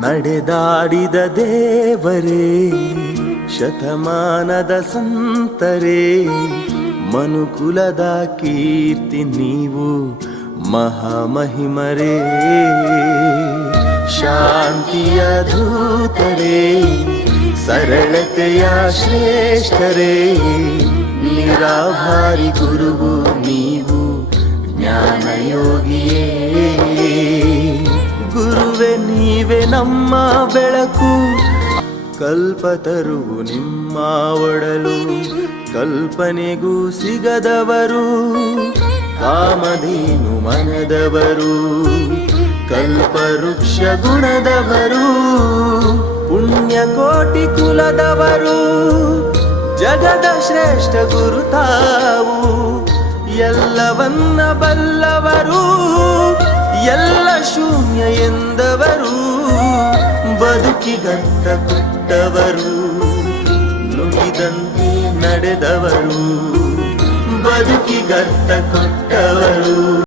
ನಡೆದಾಡಿದ ದೇವರೇ ಶತಮಾನದ ಸಂತರೇ ಮನುಕುಲದ ಕೀರ್ತಿ ನೀವು ಮಹಾಮಹಿಮರೇ ಶಾಂತಿಯ ದೂತರೇ ಸರಳತೆಯ ಶ್ರೇಷ್ಠರೇ ನಿರಾಭಾರಿ ಗುರುವು ನೀವು ಜ್ಞಾನಯೋಗಿಯೇ ಗುರುವೆ ನೀವೇ ನಮ್ಮ ಬೆಳಕು ಕಲ್ಪತರುವು ನಿಮ್ಮ ಒಡಲು ಕಲ್ಪನೆಗೂ ಸಿಗದವರು ಕಾಮಧೇನು ಮನದವರು ಕಲ್ಪವೃಕ್ಷ ಗುಣದವರು ಪುಣ್ಯಕೋಟಿ ಕುಲದವರು ಜಗದ ಶ್ರೇಷ್ಠ ಗುರು ತಾವು ಎಲ್ಲವನ್ನ ಬಲ್ಲವರು ಎಲ್ಲ ಶೂನ್ಯ ಎಂದವರು ಬದುಕಿಗರ್ಥ ಕೊಟ್ಟವರು ನುಡಿದಂತೆ ನಡೆದವರು ಬದುಕಿಗರ್ಥ ಕೊಟ್ಟವರು